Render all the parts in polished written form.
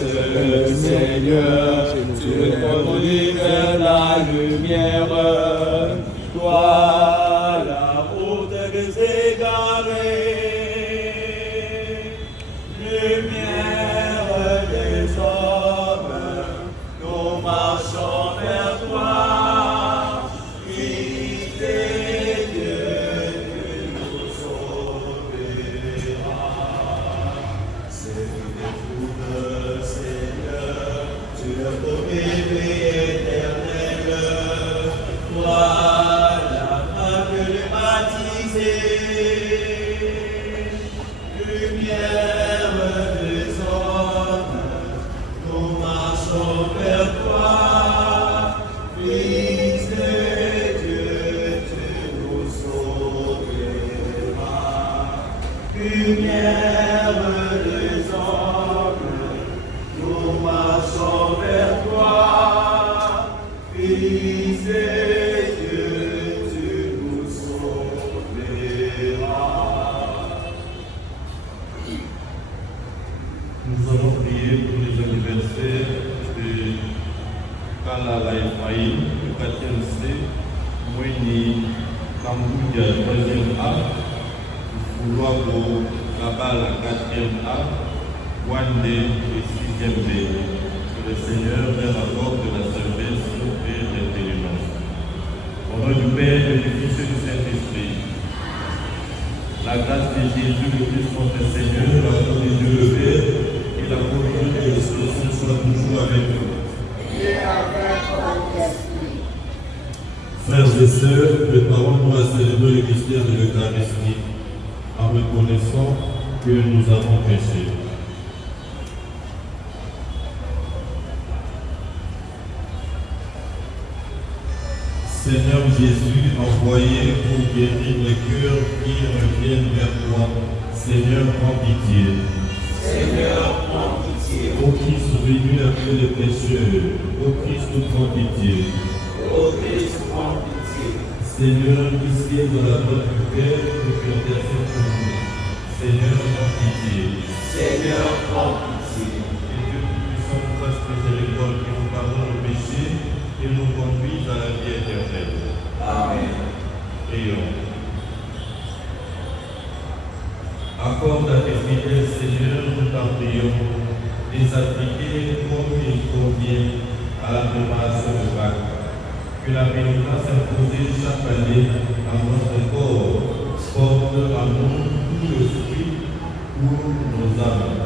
Le Seigneur, tu conduis vers la lumière. Toi, la route des égarés, lumière des hommes, nous marchons vers toi. Fils de Dieu, tu nous sauveras. C'est une foudre, Seigneur, tu es pour vivre éternel. Voilà aveugle baptisé, lumière des hommes, nous marchons vers toi. Fils de Dieu, tu nous sauveras. Lumière des hommes, nous marchons vers toi. Fils de Dieu, tu nous sauveras. Nous allons prier pour les anniversaires de Kalala Ephraïm, le 4e C, Moini, Kamboudia, 3e A, Foulouabo, Kabal, 4e A, Wande, le 6e D. Que le Seigneur leur apporte de la sagesse et de l'intelligence. Au nom du Père, du Fils et du Saint-Esprit, la grâce de Jésus, le Christ notre Seigneur, l'amour de Dieu le Père et la communion de l'Esprit Saint soient toujours avec nous. Et avec votre esprit. Frères et sœurs, préparons-nous à célébrer le mystère de l'Eucharistie en reconnaissant que nous avons péché. Seigneur Jésus, envoyé pour guérir les cœurs qui reviennent vers toi, Seigneur, prends pitié. Seigneur, prends pitié. Ô Christ venu après les pécheurs, ô Christ, prends pitié. Ô Christ, prends pitié. Seigneur, qui siège dans la droite du Père, que tu intercèdes pour nous. Seigneur, prends pitié. Seigneur, prends pitié. Et Dieu tout-puissant nous fasse miséricorde, qui nous pardonne le péché et nous conduise à la vie éternelle. Amen. Prions. Accorde à tes fidèles, Seigneur, nous t'en prions, de s'appliquer comme il convient à la promesse de Pâques. Que la pénitence imposée chaque année à notre corps porte en nous tout le fruit pour nos âmes.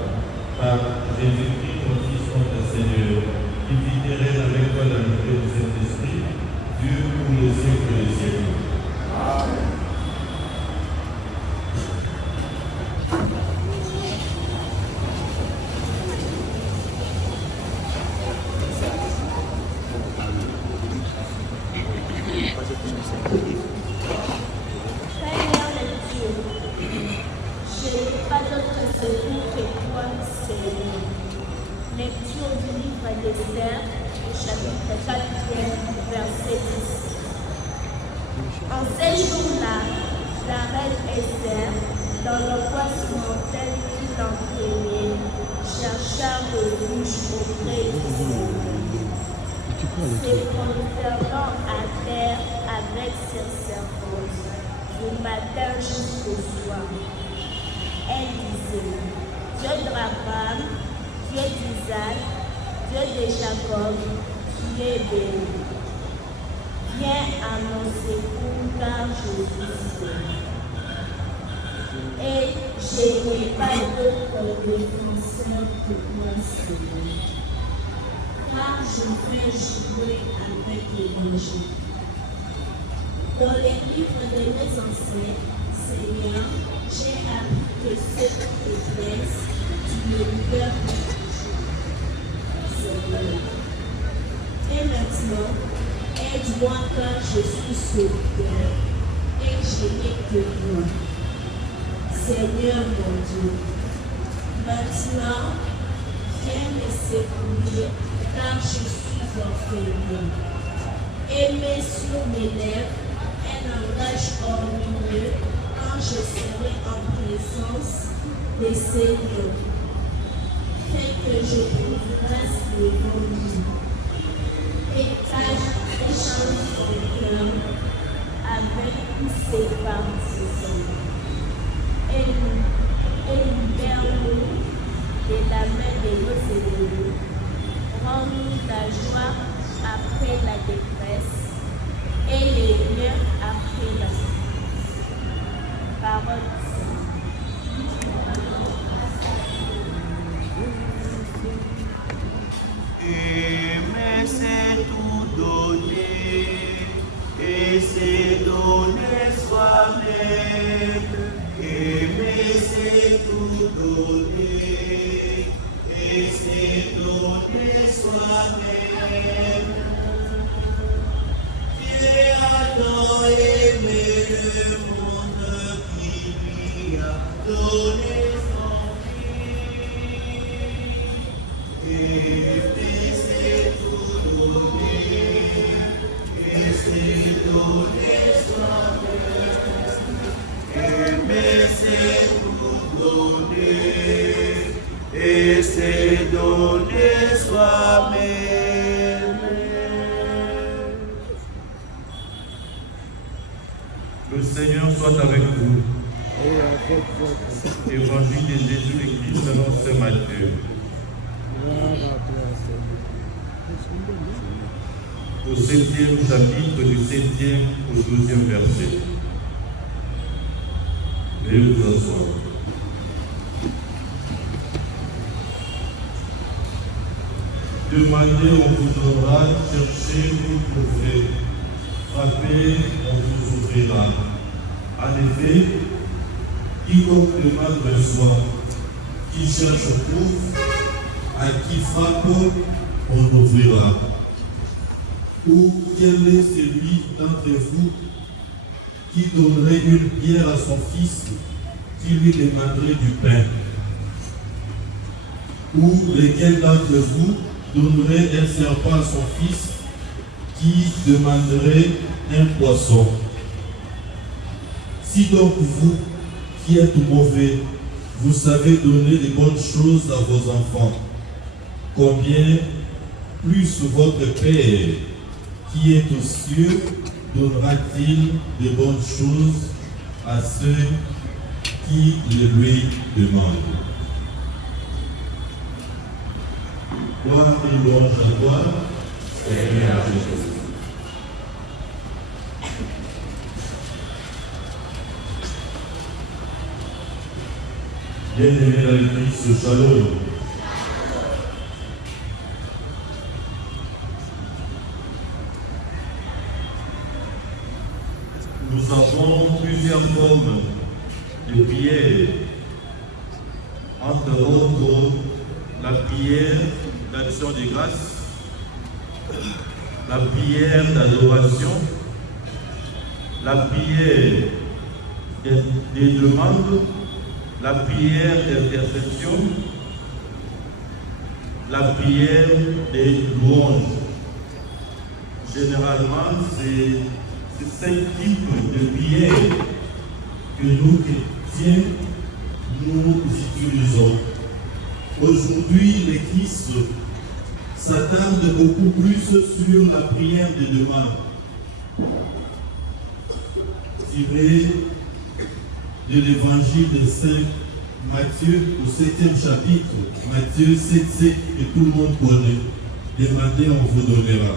Par Jésus-Christ, ton Fils, notre Seigneur, qui vit et règne avec toi dans l'unité du Saint-Esprit, Dieu pour les siècles des siècles. Amen. Seigneur le Dieu, je n'ai pas d'autre secours que toi, Seigneur. Lecture du livre d'Esther, chapitre 4, verset 10. En ces jours-là, la reine Esther, dans l'emplacement tel qu'il l'entraînait, chercha refuge auprès du Seigneur. Se prosterlant à terre avec ses servantes, du matin jusqu'au soir. Elle disait, Dieu d'Abraham, Dieu d'Isaac, Dieu de Jacob, tu es béni. Viens à mon secours car je suis seul. Et je n'ai pas d'autre défenseur que toi, Seigneur. Car je fais jouer avec l'évangile. Dans les livres de mes ancêtres, Seigneur, j'ai appris que ceux qui te blessent, tu les libères toujours. Seigneur. Et maintenant, aide-moi car je suis sauvé et je n'ai que toi. Seigneur mon Dieu, maintenant, viens me secourir car je suis enfermé. Et mets sur mes lèvres un langage heureux quand je serai en présence des seigneurs. Fais que je trouve grâce devant lui. Échange son cœur avec ses partisans. Et libère-nous de la main de nos ennemis. Rends-nous la joie après la détresse et les liens après la souffrance. Parole du Seigneur. Aimer c'est tout donner, et c'est donner soi-même. Aimer c'est tout donner, et c'est donner soi-même. Dieu a tant aimé le monde qu'il lui a donné son Fils. Aimer c'est tout donner, et c'est donner soi-même. Aimer c'est tout donner, et c'est donner soi-même. Le Seigneur soit avec vous. Évangile de Jésus-Christ selon saint Matthieu. Au 7e chapitre, du 7e au 12e verset. Veuillez vous asseoir. Demandez, on vous donnera, cherchez, vous trouverez. Frappez, on vous ouvrira. En effet, quiconque demande reçoit, qui cherche trouve, à qui frappe, on ouvrira. Ou quel est celui d'entre vous qui donnerait une pierre à son fils qui lui demanderait du pain? Ou lequel d'entre vous donnerait un serpent à son fils qui demanderait un poisson? Si donc vous, qui êtes mauvais, vous savez donner de bonnes choses à vos enfants, combien plus votre Père, qui est aux cieux, donnera-t-il de bonnes choses à ceux qui le lui demandent? Gloire et louange à toi, Seigneur Jésus. Bien-aimé dans le Christ, shalom. Nous avons plusieurs formes de prière, entre autres la prière d'action de grâce, la prière d'adoration, la prière des demandes, la prière d'intercession, la prière des louanges. Généralement, c'est ces 5 types de prières que nous, chrétiens, nous utilisons. Aujourd'hui, l'Église s'attarde beaucoup plus sur la prière de demande. Tiré de l'évangile de Saint Matthieu au 7e chapitre, Matthieu 7, que tout le monde connaît. Demandez, on vous donnera.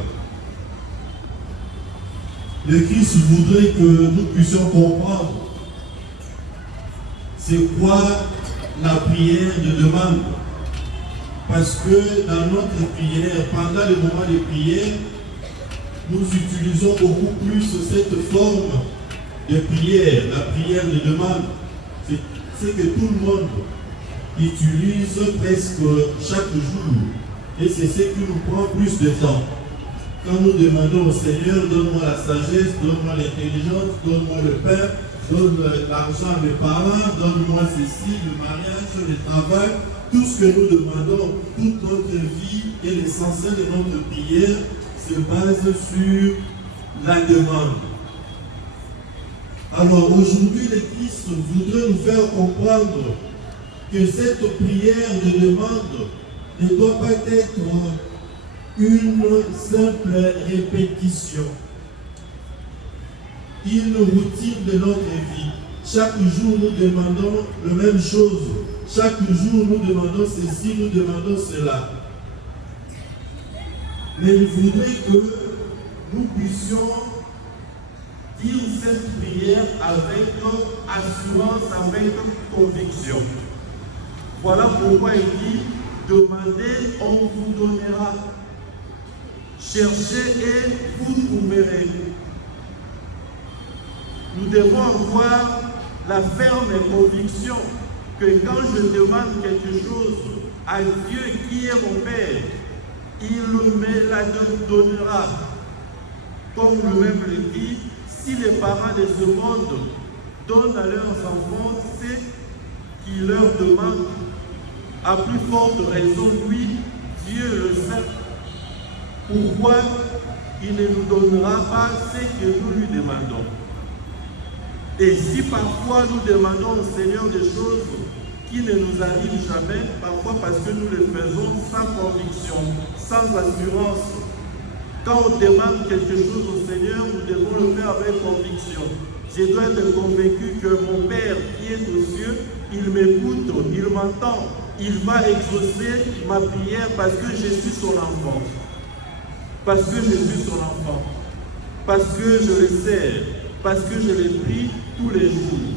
Le Christ voudrait que nous puissions comprendre c'est quoi la prière de demande. Parce que dans notre prière, pendant le moment de prière, nous utilisons beaucoup plus cette forme de prière, la prière de demande. C'est que tout le monde utilise presque chaque jour. Et c'est ce qui nous prend plus de temps. Quand nous demandons au Seigneur, donne-moi la sagesse, donne-moi l'intelligence, donne-moi le pain, donne l'argent à mes parents, donne-moi ceci, le mariage, le travail, tout ce que nous demandons, toute notre vie et l'essentiel de notre prière se base sur la demande. Alors aujourd'hui, le Christ voudrait nous faire comprendre que cette prière de demande ne doit pas être une simple répétition, une routine de notre vie. Chaque jour, nous demandons la même chose. Chaque jour, nous demandons ceci, nous demandons cela. Mais il voudrait que nous puissions dire cette prière avec assurance, avec conviction. Voilà pourquoi il dit, demandez, on vous donnera. Cherchez et vous trouverez. Nous devons avoir la ferme conviction que quand je demande quelque chose à Dieu qui est mon Père, il me la donnera. Comme lui-même le dit, si les parents de ce monde donnent à leurs enfants ce qu'ils leur demandent, à plus forte raison, lui, Dieu le sait. Pourquoi il ne nous donnera pas ce que nous lui demandons? Et si parfois nous demandons au Seigneur des choses qui ne nous arrivent jamais, parfois parce que nous les faisons sans conviction, sans assurance. Quand on demande quelque chose au Seigneur, nous devons le faire avec conviction. Je dois être convaincu que mon Père qui est aux cieux, il m'écoute, il m'entend, il va exaucer ma prière parce que je suis son enfant. Parce que je suis son enfant. Parce que je le sers. Parce que je le prie tous les jours.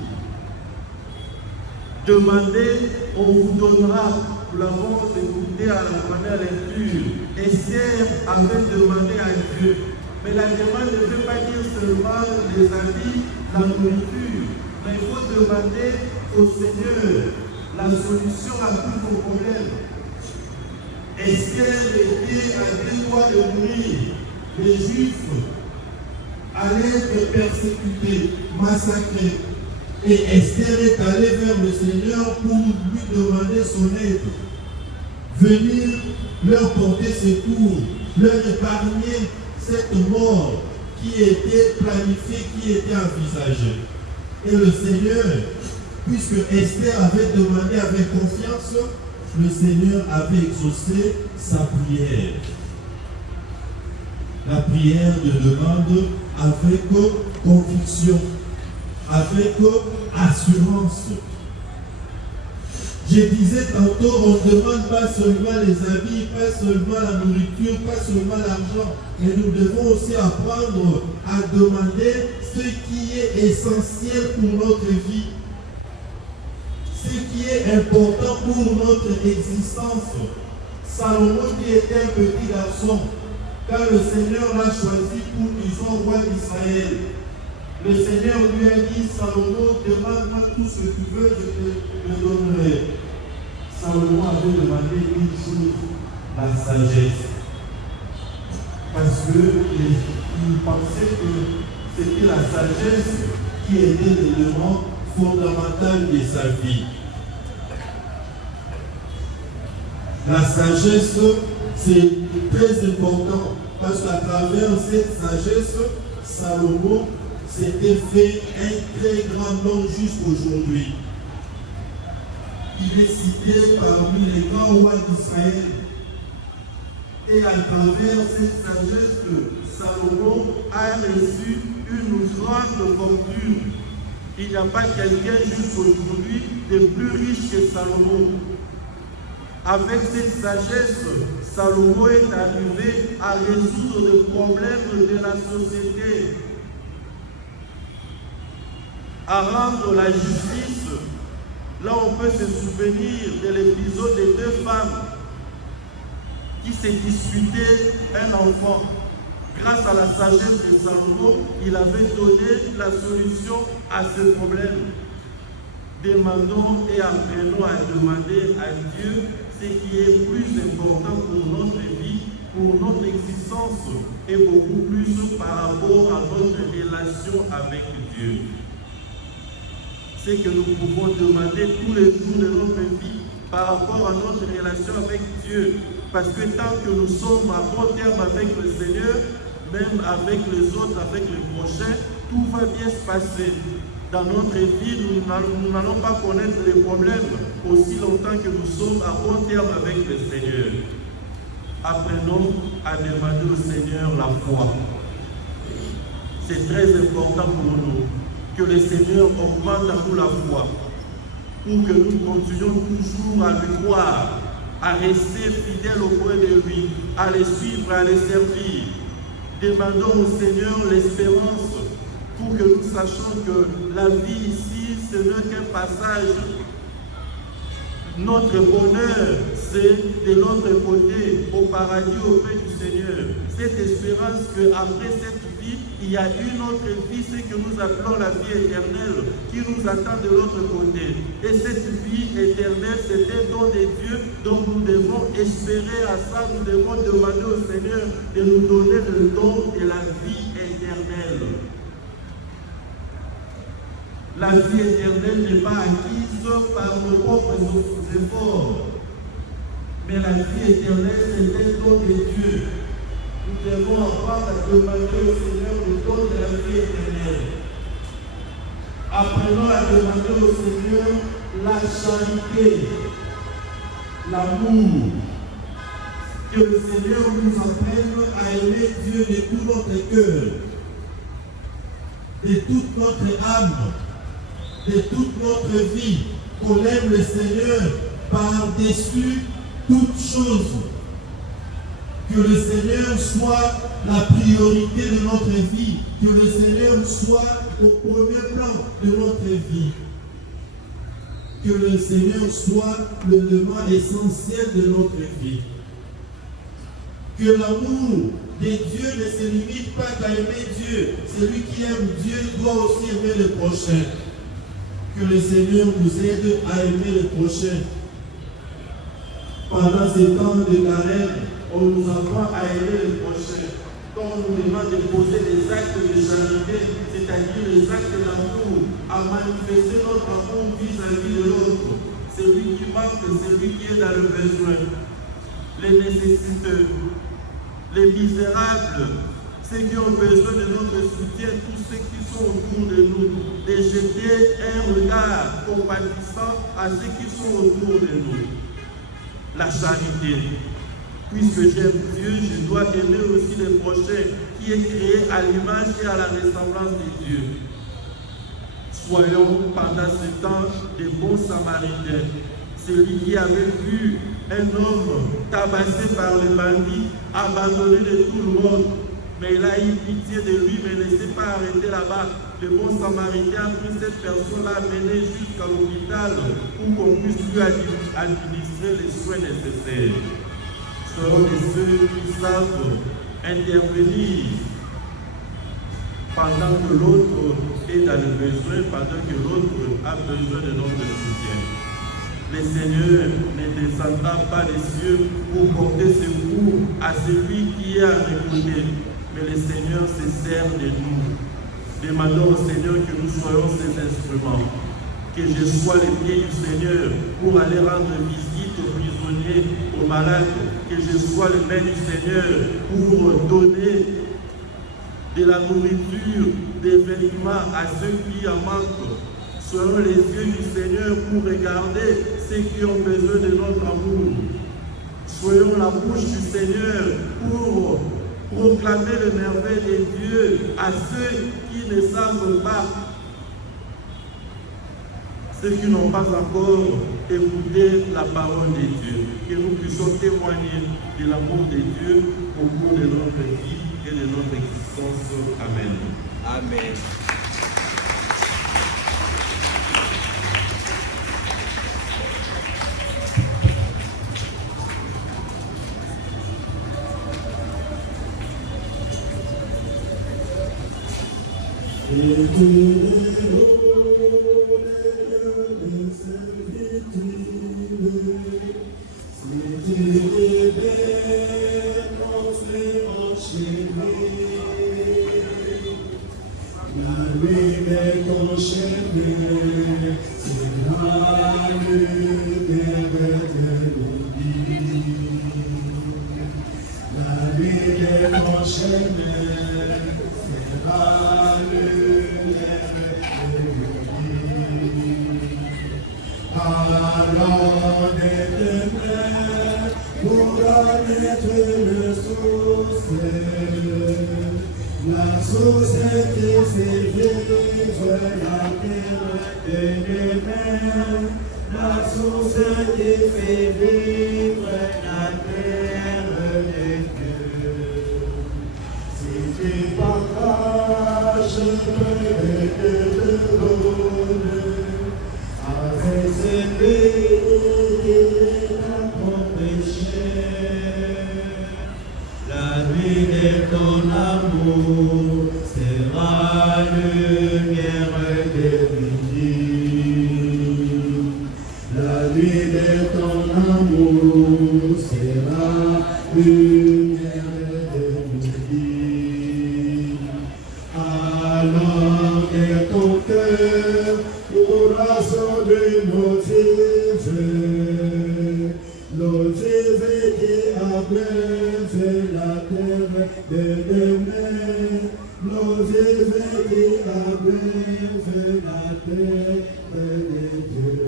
Demandez, on vous donnera. Nous l'avons écouté à la première lecture. Esther avait demandé à Dieu. Mais la demande ne veut pas dire seulement les habits, la nourriture. Mais il faut demander au Seigneur la solution à tous vos problèmes. Esther était à 2 mois de mourir. Les Juifs allaient être persécutés, massacrés. Et Esther est allée vers le Seigneur pour lui demander son aide. Venir leur porter secours, leur épargner cette mort qui était planifiée, qui était envisagée. Et le Seigneur, puisque Esther avait demandé avec confiance, le Seigneur avait exaucé sa prière. La prière de demande avec conviction, avec assurance. Je disais tantôt, on ne demande pas seulement les habits, pas seulement la nourriture, pas seulement l'argent, mais nous devons aussi apprendre à demander ce qui est essentiel pour notre vie, ce qui est important pour notre existence. Salomon qui était un petit garçon, quand le Seigneur l'a choisi pour qu'il soit roi d'Israël, le Seigneur lui a dit, Salomon, demande-moi tout ce que tu veux, je te le donnerai. Salomon avait demandé une chose, la sagesse. Parce qu'il pensait que c'était la sagesse qui était l'élément fondamental de sa vie. La sagesse, c'est très important, parce qu'à travers cette sagesse, Salomon s'était fait un très grand nom jusqu'aujourd'hui. Il est cité parmi les grands rois d'Israël. Et à travers cette sagesse, Salomon a reçu une grande fortune. Il n'y a pas quelqu'un jusqu'aujourd'hui de plus riche que Salomon. Avec cette sagesse, Salomon est arrivé à résoudre les problèmes de la société, à rendre la justice. Là, on peut se souvenir de l'épisode des 2 femmes qui s'est disputé un enfant. Grâce à la sagesse de Salomon, il avait donné la solution à ce problème. Demandons et apprenons à demander à Dieu ce qui est plus important pour notre vie, pour notre existence et beaucoup plus par rapport à notre relation avec Dieu. C'est que nous pouvons demander tous les jours de notre vie par rapport à notre relation avec Dieu. Parce que tant que nous sommes à bon terme avec le Seigneur, même avec les autres, avec les prochains, tout va bien se passer. Dans notre vie, nous n'allons pas connaître les problèmes aussi longtemps que nous sommes à bon terme avec le Seigneur. Apprenons à demander au Seigneur la foi. C'est très important pour nous que le Seigneur augmente à nous la foi, pour que nous continuions toujours à lui croire, à rester fidèles auprès de lui, à les suivre, à les servir. Demandons au Seigneur l'espérance pour que nous sachions que la vie ici, ce n'est qu'un passage. Notre bonheur, c'est de l'autre côté, au paradis auprès du Seigneur. Cette espérance qu'après cette vie, il y a une autre vie, ce que nous appelons la vie éternelle, qui nous attend de l'autre côté. Et cette vie éternelle, c'est un don de Dieu dont nous devons espérer à ça. Nous devons demander au Seigneur de nous donner le don de la vie éternelle. La vie éternelle n'est pas acquise par nos propres efforts, mais la vie éternelle, c'est un don de Dieu. Nous devons apprendre à demander au Seigneur le don de la vie éternelle. Apprenons à demander au Seigneur la charité, l'amour. Que le Seigneur nous apprenne à aimer Dieu de tout notre cœur, de toute notre âme, de toute notre vie, qu'on aime le Seigneur par-dessus toutes choses. Que le Seigneur soit la priorité de notre vie, que le Seigneur soit au premier plan de notre vie. Que le Seigneur soit l'élément essentiel de notre vie. Que l'amour de Dieu ne se limite pas qu'à aimer Dieu. Celui qui aime Dieu doit aussi aimer le prochain. Que le Seigneur nous aide à aimer le prochain. Pendant ces temps de carême, on nous apprend à aimer le prochain. Quand on nous demande de poser des actes de charité, c'est-à-dire les actes d'amour, à manifester notre amour vis-à-vis de l'autre. Celui qui manque, celui qui est dans le besoin. Les nécessiteux, les misérables, ceux qui ont besoin de notre soutien, tous ceux qui sont autour de nous, de jeter un regard compatissant à ceux qui sont autour de nous. La charité. Puisque j'aime Dieu, je dois aimer aussi le prochain qui est créé à l'image et à la ressemblance de Dieu. Soyons pendant ce temps des bons samaritains. Celui qui avait vu un homme tabassé par les bandits, abandonné de tout le monde, mais il a eu pitié de lui, mais ne s'est pas arrêté là-bas. Le bon samaritain a pris cette personne-là, amené jusqu'à l'hôpital pour qu'on puisse lui administrer les soins nécessaires. Soyons de ceux qui savent intervenir pendant que l'autre est dans le besoin, pendant que l'autre a besoin de notre soutien. Le Seigneur ne descendra pas des cieux pour porter secours à celui qui est à écouter, mais le Seigneur se sert de nous. Demandons au Seigneur que nous soyons ses instruments, que je sois les pieds du Seigneur pour aller rendre visite aux prisonniers, aux malades, que je sois les mains du Seigneur pour donner de la nourriture, des vêtements à ceux qui en manquent. Soyons les yeux du Seigneur pour regarder ceux qui ont besoin de notre amour. Soyons la bouche du Seigneur pour proclamer le merveille de Dieu à ceux qui ne savent pas, ceux qui n'ont pas encore écouté la parole de Dieu. Que nous puissions témoigner de l'amour de Dieu au cours de notre vie et de notre existence. Amen. Amen. La Parlant des ténèbres pour connaître le souci. La société fait vivre la terre et les mers. La société fait vivre la terre et Dieu. Si tu partages le de l'eau, avec celui qui a mon péché, la nuit de ton amour sera lumière de midi. La nuit de ton amour sera lumière de midi. Alors que ton cœur pourra de motiver qui abreuve la terre de demain, motiver qui abreuve la terre de Dieu.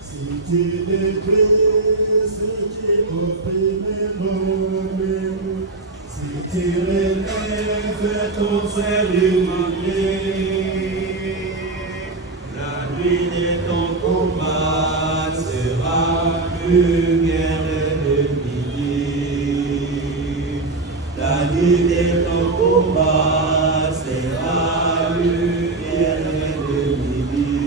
Si tu détruis ce qui opprime l'homme, si tu relèves ton frère humain, la nuit de ton combat sera lumière de midi. La nuit de ton combat sera lumière de midi.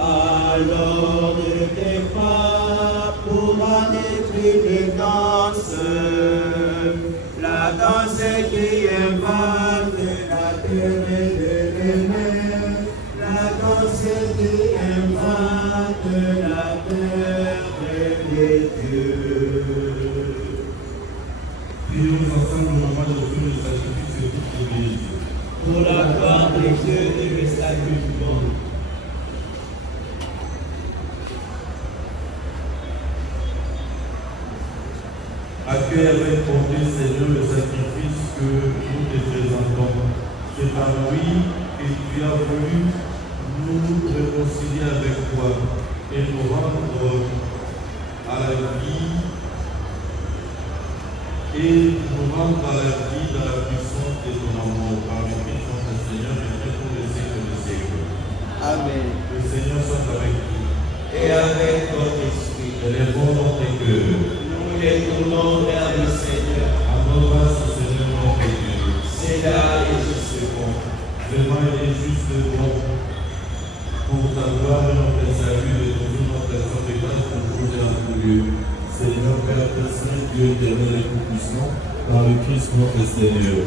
Alors ne tes pas pourra détruire les danses, la danse qui invade la terre et les mers, la danse qui invade la terre et Dieu. Prions ensemble au moment de l'offrir le sacrifice de toute l'Église. Pour la gloire de Dieu et le salut du monde. Accueille avec bonté, Seigneur, le sacrifice que nous te présentons. C'est par lui que tu as voulu nous réconcilier avec toi et nous rendre à la vie dans la puissance de ton amour. Par le Christ notre Seigneur, et pour les siècles des siècles. Amen. Le Seigneur soit avec nous. Et avec votre esprit. Élèvons notre cœur. Nous les tournons vers le Seigneur. Rendons grâce au Seigneur notre Dieu. C'est là et juste bon. Vraiment, il est juste bon pour ta gloire et notre salut et toujours notre action de grâce pour vous et en tout lieu. Seigneur, Père, Saint, Dieu éternel et tout-puissant, par le Christ notre Seigneur.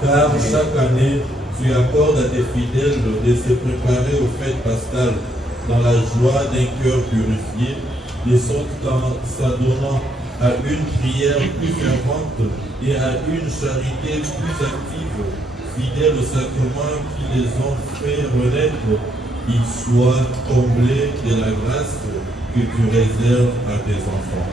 Car chaque année, tu accordes à tes fidèles de se préparer aux fêtes pascales dans la joie d'un cœur purifié, de sorte qu'en s'adonnant à une prière plus fervente et à une charité plus active, fidèles au sacrement qui les ont fait renaître, ils soient comblés de la grâce que tu réserves à tes enfants.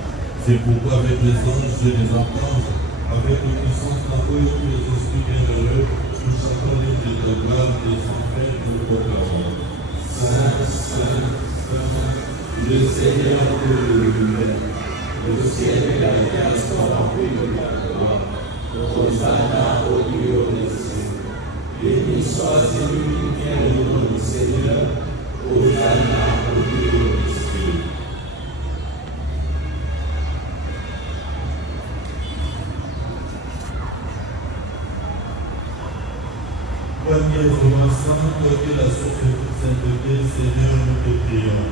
C'est pourquoi avec les anges et les archanges, avec les puissances d'enfants et tous les esprits bienheureux, nous chantons l'hymne de ta gloire et sans fin nous proclamons. Saint, Saint, Saint, le Seigneur de l'univers, le ciel et la terre sont remplis de ta gloire. Hosanna au Dieu des cieux. Béni soit celui qui vient au nom du Seigneur. Hosanna au Dieu des cieux. Toi qui es vraiment saint, toi qui es la source de toute sainteté, Seigneur, nous te prions.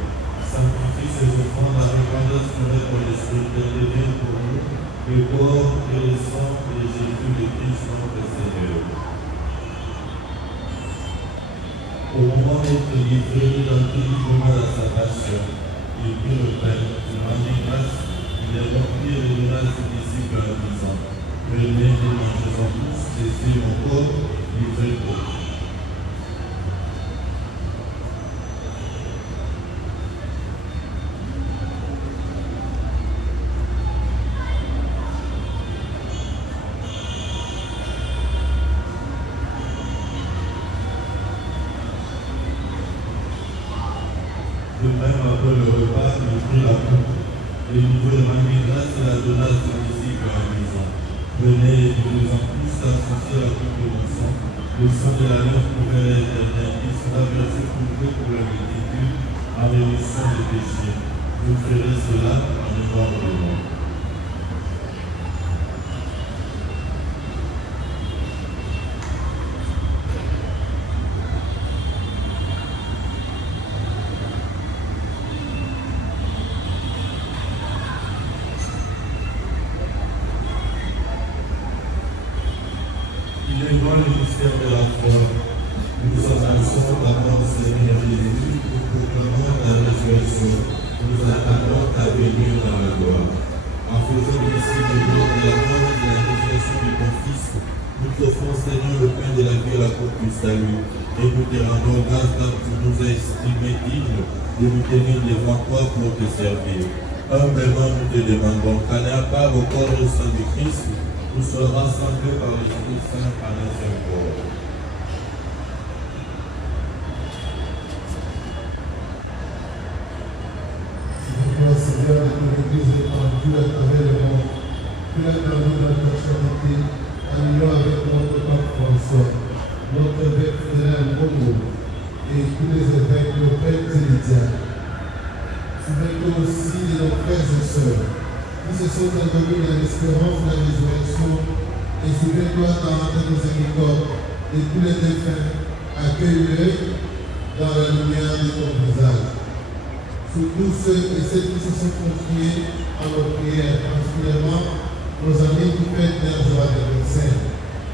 Sanctifie ces offrandes avec grâce pour l'Esprit, qu'elles deviennent pour nous le corps et le sang de Jésus le Christ notre Seigneur. Au moment d'être livré dans tout mouvement à sa passion, il prit le pain, il rendit grâce, il est rempli et le donna à ses disciples en disant, prenez et mangez-en tous, c'est mon corps livré pour vous. De même, après le repas, il prit la coupe et il vous rendit grâce et la donna à ses disciples en disant, venez, de plus en plus associer la coupe de mon sang, le sang de l'alliance nouvelle et éternelle, qui sera versé pour vous pour la multitude en rémission des péchés. Vous ferez cela en mémoire de moi. Il est grand le mystère de la foi. Nous annonçons la mort du Seigneur Jésus, nous proclamons la résurrection. Nous attendons ta venue dans la gloire. En faisant ici de nous de la mort et de la résurrection de ton Fils, nous t'offrons, Seigneur, le pain de la vie et la coupe du salut. Et nous te rendons grâce car tu nous as estimés dignes de nous tenir devant toi pour te servir. Humblement, nous te demandons qu'en part au corps et au sang du Christ, nous soyons rassemblés par l'Esprit Saint par un seul corps. Seigneur, de ton Église répandue à travers le monde, que la grandeur de notre charité, en union avec notre pape François, notre évêque Frédéric Momo et tous les évêques, nos pères et les diacres. Souviens-toi aussi de nos frères et sœurs qui se sont endormis dans l'espérance de la résurrection, et souviens-toi dans ta miséricorde de tous les défunts, accueille-les dans la lumière de ton visage. Sur tous ceux et celles qui se sont confiés à nos prières, particulièrement nos amis qui fêtent leur joie de médecins.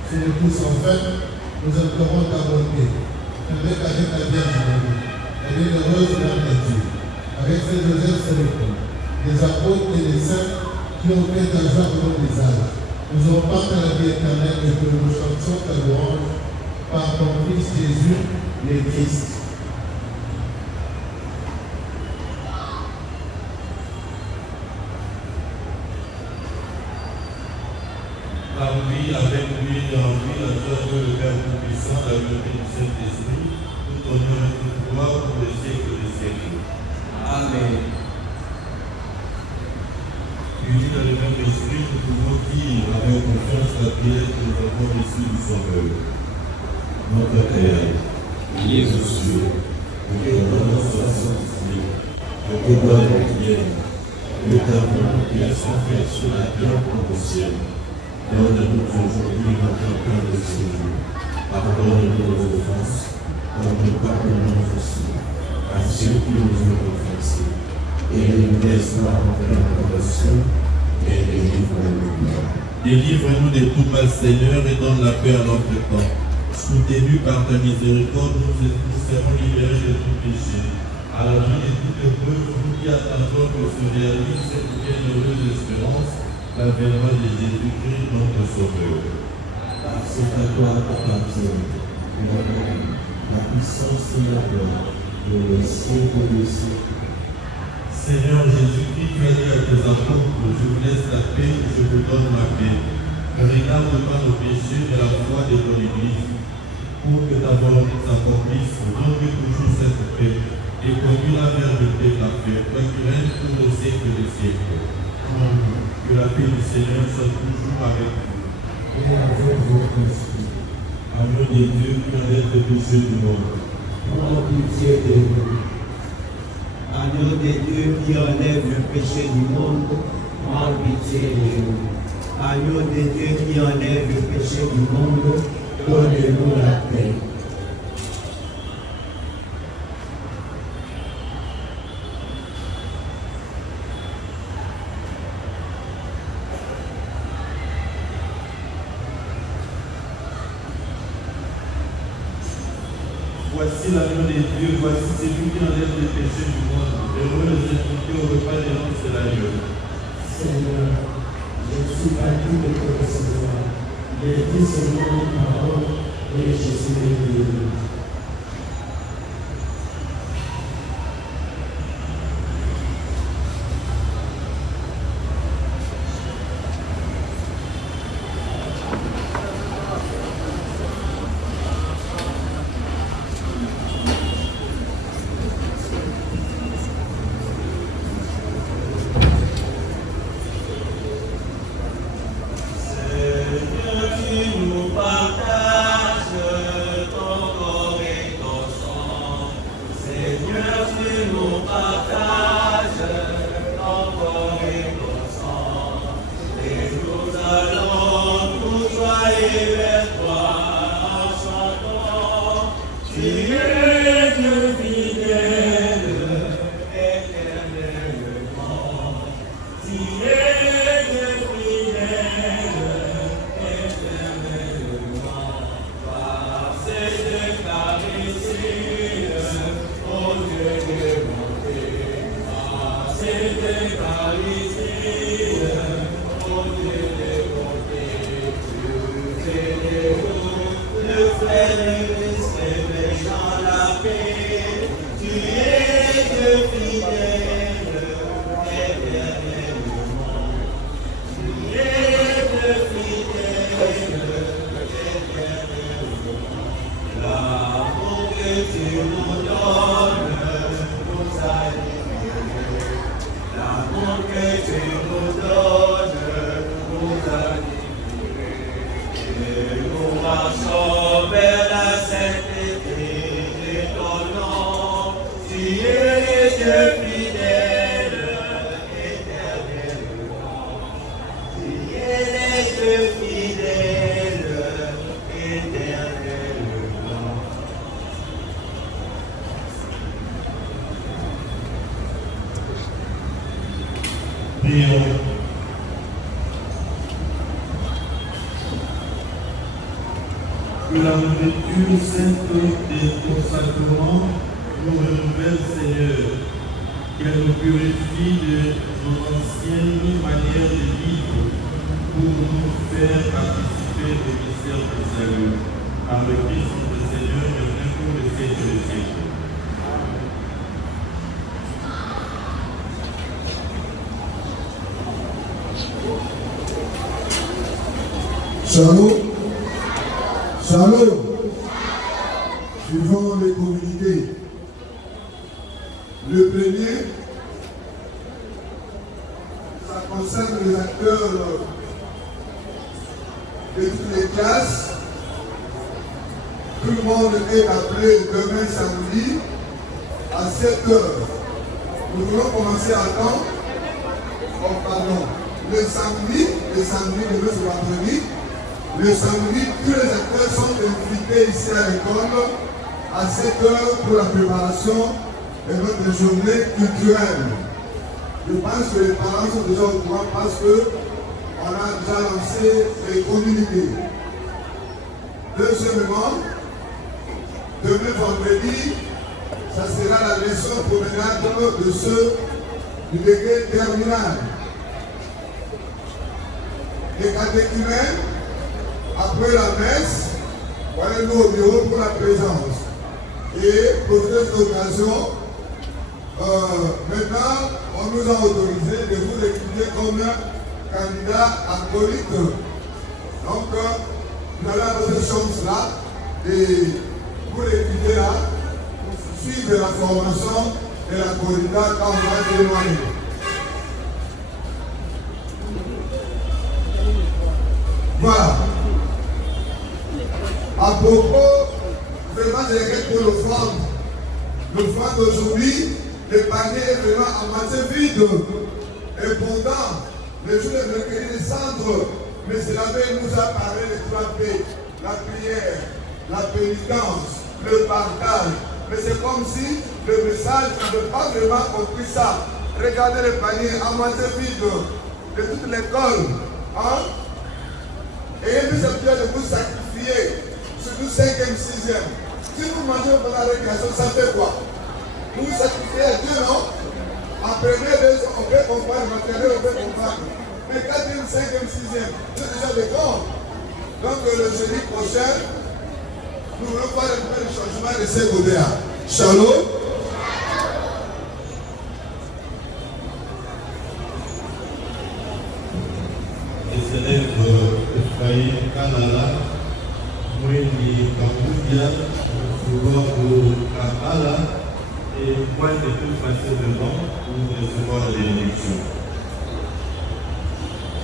Sur nous tous, enfin, nous implorons ta bonté, avec la Vierge Marie, la bienheureuse Mère de Dieu, avec Saint Joseph Célébron, les apôtres et les saints qui ont fait ta joie de nos visages. Nous en parlons à la vie éternelle et que nous chantions ta louange par ton Fils Jésus, le Christ. Par lui, avec lui et en lui, la joie de le Père Tout-Puissant, la unité du Saint-Esprit, tout honneur et toute gloire pour les siècles des siècles. Amen. Unis dans le même esprit, nous pouvons dire avec confiance la prière que nous avons reçue du Sauveur. Notre Père, qui es aux cieux, que ton nom soit sanctifié, que ton nom vienne, que ta volonté soit faite sur la terre comme au ciel. Donne-nous aujourd'hui notre pain de ce jour. Pardonne-nous nos offenses, comme nous pardonnons aussi à ceux qui nous ont offensés. Et ne nous laisse pas entrer en tentation, mais délivre-nous du mal. Délivre-nous de tout mal, Seigneur, et donne la paix à notre temps. Soutenus par ta miséricorde, nous serons libérés de tout péché. À la vie de toute épreuve, nous qui attendons que se réalise cette bienheureuse espérance, l'avènement de Jésus-Christ, notre Sauveur. Parce qu'à toi appartient l'honneur, la puissance et la gloire, pour les siècles des siècles. Seigneur Jésus-Christ, tu as dit à tes apôtres, je vous laisse la paix, je vous donne ma paix. Ne regarde pas nos péchés, mais la foi de ton Église, pour que ta volonté s'accomplisse. Donne-lui toujours cette paix, et conduis-la vers le paix, la paix, toi qui règnes pour le siècle des siècles. Amen. Que la paix du Seigneur soit toujours avec vous. Et avec votre esprit. Agneau de Dieu qui enlève le péché du monde. Prends pitié de nous. Agneau de Dieu qui enlève le péché du monde, Prends pitié de nous. agneau de Dieu qui enlève le péché du monde, Donne-nous la paix. Voici l'agneau de Dieu, voici celui qui enlève les péchés du monde. Heureux les invités au repas des noces de l'agneau. Seigneur, je suis parti de te recevoir. Je dis seulement une parole et je serai guéri. Que la nourriture sainte de ton sacrement nous renouvelle, Seigneur, qu'elle nous purifie de nos anciennes manières de vivre pour nous faire participer au mystère du salut. Par le Christ notre Seigneur, nous pour le siècle des siècles. Shalom. Shalom. Suivant les communiqués. Le premier, ça concerne les acteurs de toutes les classes. Tout le monde est appelé demain samedi à 7 h. Nous voulons commencer à temps. Oh, pardon. Le samedi, demain c'est vendredi. Le samedi, tous les acteurs sont invités ici à l'école à 7 h pour la préparation de notre journée culturelle. Je pense que les parents sont déjà au courant parce qu'on a déjà lancé les communiqués. Deuxièmement, demain vendredi, ça sera la leçon promenade de ceux du degré terminal. Les catéchumènes, après la messe, allez-nous au bureau pour la présence. Et pour cette occasion, maintenant, on nous a autorisé de vous recruter comme candidat acolyte. Donc, nous allons avoir cette chance-là de vous recruter là pour suivre la formation de l'acolytat quand on va témoigner. Voilà. À propos, vraiment, je regrette pour l'offrande. L'offrande d'aujourd'hui, le panier est vraiment à moitié vide. Et pourtant, le jour de mercredi des centres, M. l'abbé nous a parlé de 3P, la prière, la pénitence, le partage. Mais c'est comme si le message n'avait pas vraiment compris ça. Regardez le panier à moitié vide de toute l'école. Hein? Ayez vu cette pierre de vous sacrifier. Surtout 5e, 6e. Si vous mangez pendant la récréation, ça fait quoi? Vous vous sacrifiez à Dieu, non? En première raison, on peut comprendre, en maternelle, on peut comprendre. Mais 4e, 5e, 6e, c'est déjà des grands. Donc le jeudi prochain, nous voulons faire le changement de ces côtés-là. Shalom. Les élèves Ephraïm Kanala, Mouini Kambudia, Soubabo Kapala et point de tout passer devant pour recevoir les élections.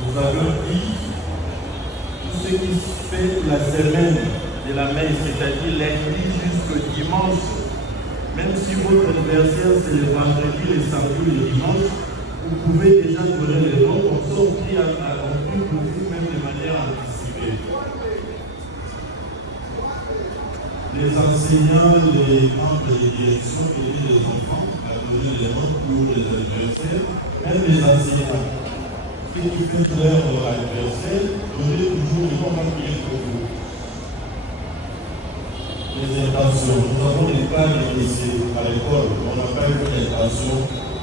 Nous avons dit tout ce qui fait la semaine de la messe, c'est-à-dire lundi jusqu'au dimanche. Même si votre anniversaire c'est le vendredi, le samedi ou le dimanche, vous pouvez déjà donner le nom, comme ça on prie pour vous même de manière anticipée. les enseignants, les membres de direction et les enfants à donner les notes pour les anniversaires, même les enseignants. Ce qui fait leur anniversaire, donnez toujours les bons papiers pour vous. Les intentions. Nous avons des cas ici à l'école. On n'a pas eu l'intention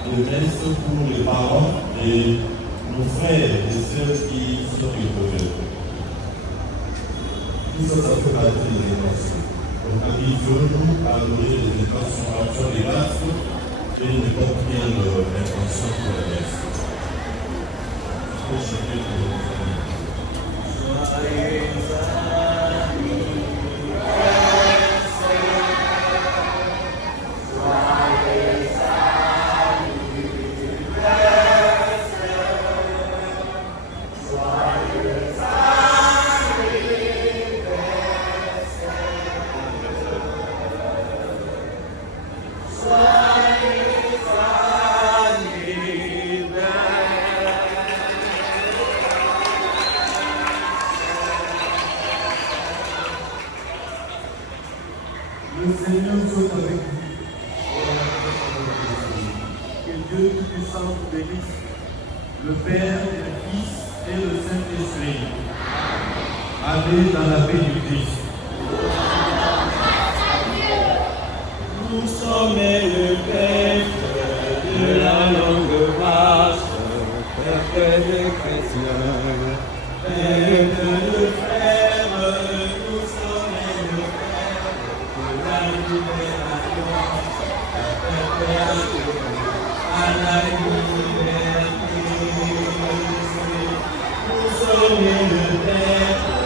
de mettre pour les parents et nos frères et sœurs qui sont éprouvés. Tout ça, ça fait partie des intentions. Donc, habituons-nous à donner les intentions actuelles et vastes et ne pas bien l'intention pour la reste. Je peux chanter pour nos amis. Le Seigneur soit avec vous. Que Dieu Tout-Puissant vous bénisse, le Père, le Fils et le Saint-Esprit. Allez dans la paix du Christ. Nous sommes le peuple de la langue vaste, peuple de chrétiens, peuple de frères, nous sommes le peuple de la libération, peuple à la liberté. Nous sommes le peuple